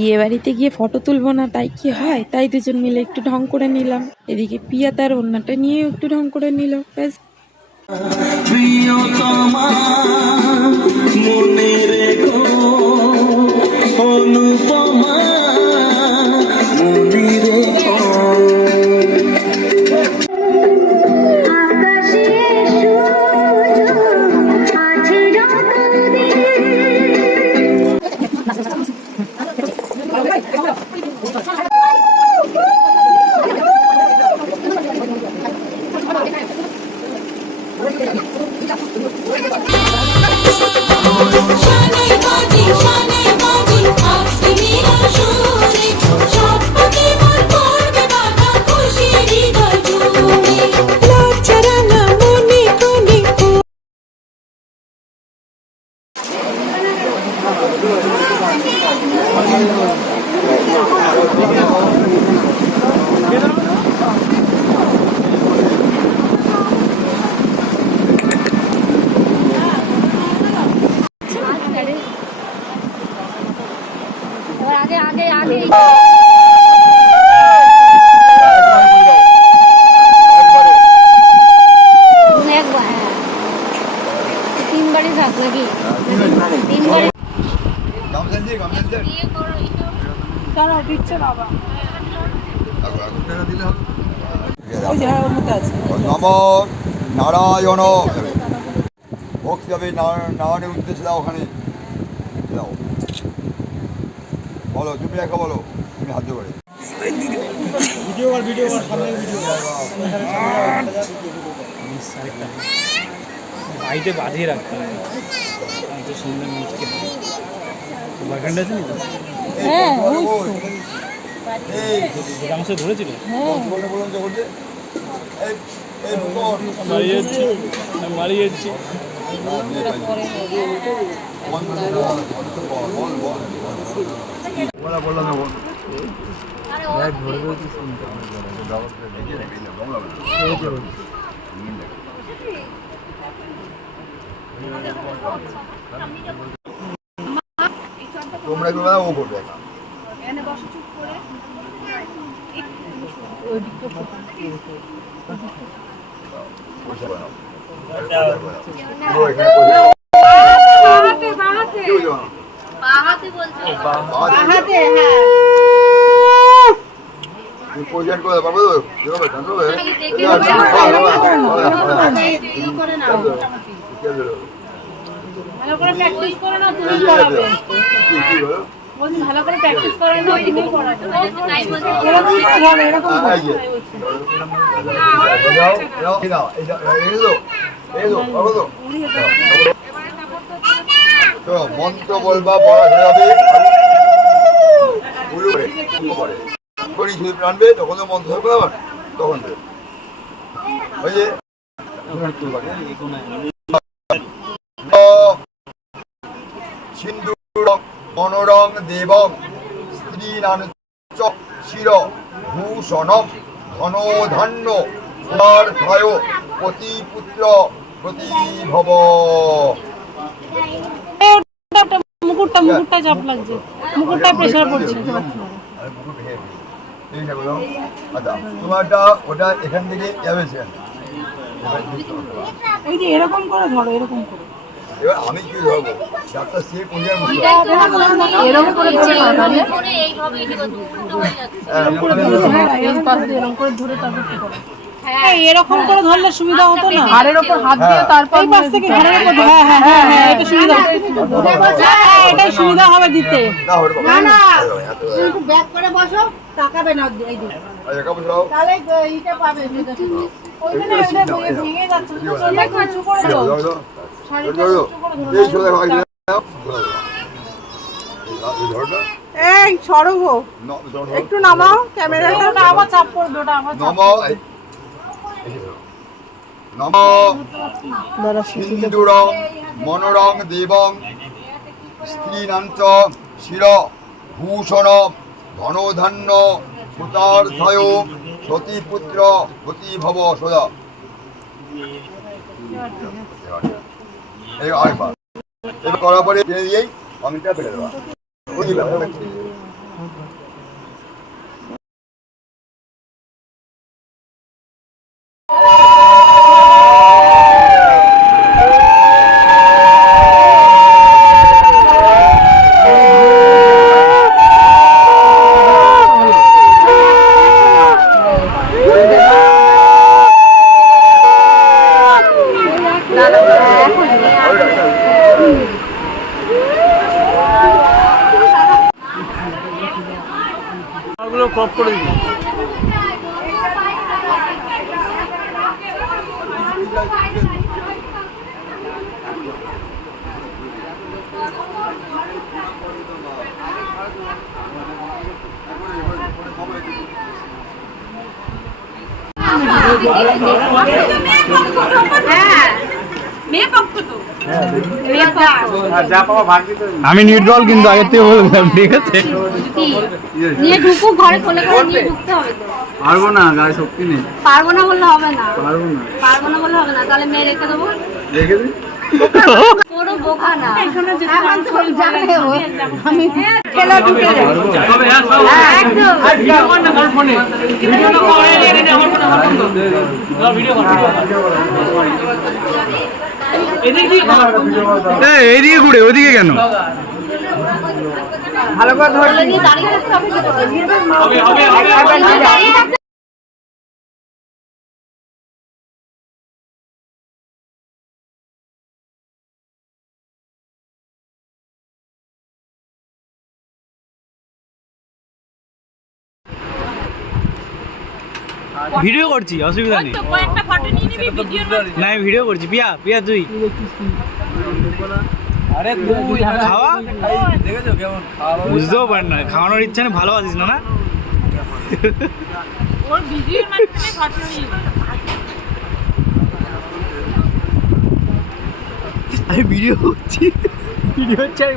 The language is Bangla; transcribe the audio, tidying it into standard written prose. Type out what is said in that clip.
বিয়ে বাড়িতে গিয়ে ফটো তুলবো না তাই কি হয়, তাই দুজন মিলে একটু ঢং করে নিলাম। এদিকে পিয়া তার ওড়নাটা নিয়ে একটু ঢং করে নিল, ব্যাস। প্রিয়তমা মনে রেখো, অনুপমা মনে রেখো। আগে আগে আগে তিনবারই থাক নাকি তিনবারই দিচ্ছে বাবা। নম নারায়ণ ভক্তি হবে নারায়ণের উদ্দেশ্যে দাও, ওখানে দাও, বলো তুমি একা বলো, তুমি হাত করে বাড়িতে বাঁধিয়ে রাখতে হবে। সুন্দর মিচকে বাগানটা আছে না, আমার সাথে ধরেছিল, মারিয়ে যাচ্ছি তোমরা কি ও করবে না পরিষ্কার করে পারবো ভালো করে প্র্যাকটিস করে না তুমি পড়াবে, ভালো করে প্র্যাকটিস করে না তুমি পড়াবে, তাই বলছি এরকম মন্ত্র বলবা পড়া হবে, আনবে তখন মন্ত্র হবে, আবার তখন ওই যে সিন্ধুর মনোরং দেবং স্ত্রীনান শির ভূষণম ধনধান্য সুধার্থায় পতিপুত্র প্রতিভব। মুকুটটা মুকুটটা চাপ লাগছে, মুকুটটা প্রেসার পড়ছে। আচ্ছা তোমারটা ওটা এখান থেকে যাবে, ওই যে এরকম করে ধরো, এরকম করে। এবার আমি কি ধরবো, ডাক্তার সে পরিবার এরকম করে ধরে এইভাবে এরকম করে ধরে তারপর কি করো? হ্যাঁ এরকম করে ধরলে সুবিধা হতো না, ঘাড়ের উপর হাত দিয়ে তারপর এই পাশ থেকে ঘাড়ের উপর। হ্যাঁ হ্যাঁ হ্যাঁ হ্যাঁ এটা সুবিধা, হ্যাঁ এটাই সুবিধা হবে দিতে। না না একটু ব্যাক করে বসো, তাকাবে না এই দিকে, তাহলে এইটা পাবে। ওইখানে এটা ভেঙে যাচ্ছে, চলে কিছু করে দাও, শাড়িটা কিছু করে ধরো। এই সরব একটু নামাও ক্যামেরাটা, না আবার চাপ করবে, ওটা আবার নামাও। নম সিন্ধুরং মনোরং দেবং স্ত্রীনাঞ্চ শির ভূষণ ধনধান্য সুতার্থায় সতীপুত্র প্রতিভব সদা। আরেকবার এবার করার পরে দিয়েই অমিটা ফেলে দেওয়া। ওগুলো ক্রপ করে দিবি। আমি নির্দল কিন্তু আগের থেকে বললাম, ঠিক আছে? নিয়ে ঢুকু ঘরে খোলে করে নিয়ে ঢুকতে হবে তো। পারবো না, গায়ে শক্তি নেই। পারবো না বললে হবে না, পারবো না, পারবো না বললে হবে না। তাহলে মেয়ে রেখে দেবো। রেখে দিই। কোনো বোকা না। খেলা ঢুকে যায়। এইদিকে ঘুরে ওইদিকে কেন? তাহলে নিয়ে দাঁড়িয়ে থাকতে হবে কি করে? দাঁড়িয়ে থাকতে ভিডিও করছি, অসুবিধা নেই। না আমি ভিডিও করছি। পিয়া পিয়া তুই আরে তুই খাওয়া দেখেছো কেমন খাওয়া, বুঝতেও পার না, খাওয়ানোর ইচ্ছা নেই, ভালোবাসিস না না? আমি ভিডিও করছি, ভিডিও হচ্ছে আমি